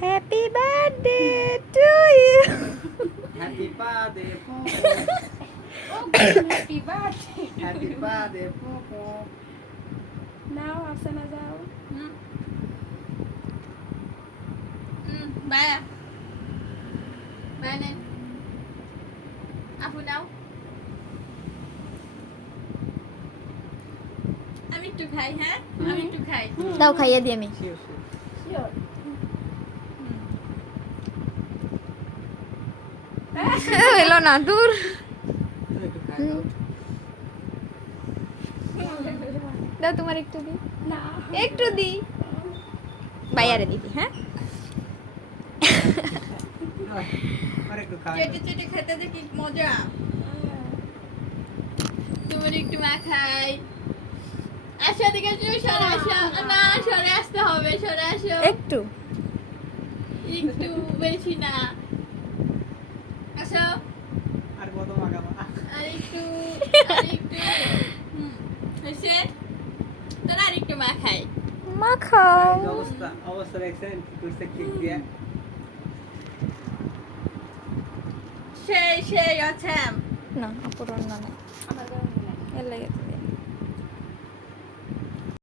Happy birthday to you. Happy birthday Pupu happy birthday happy birthday Pupu নাও আফসানা যাও বায়া বায়া নেন আপু নাও আমি একটু খাই হ্যাঁ আমি একটু খাই দাও খাইয়ে দিই আমি। শিওর শিওর শিওর হইলো না দূর। একটু খাই দাও দাও তোমার একটু দি, না একটু দি, বাইয়ারে দিদি। হ্যাঁ আর একটু খাই চেটে চেটে খেতে যে কি মজা তোমার একটু মা খাই আসো দিকে সরে আসো না সরে আসতে হবে সরে আসো একটু। একটু বেশি না আসো আর কত মাগামা আরেকটু এসে তোর আরেকটু মা খাই মা খাও। অবস্থা অবস্থা দেখছেন কি করছে কেক দিয়ে সেই সেই আছে না অপূরণ না, আমার গরম লাগে এর লাগে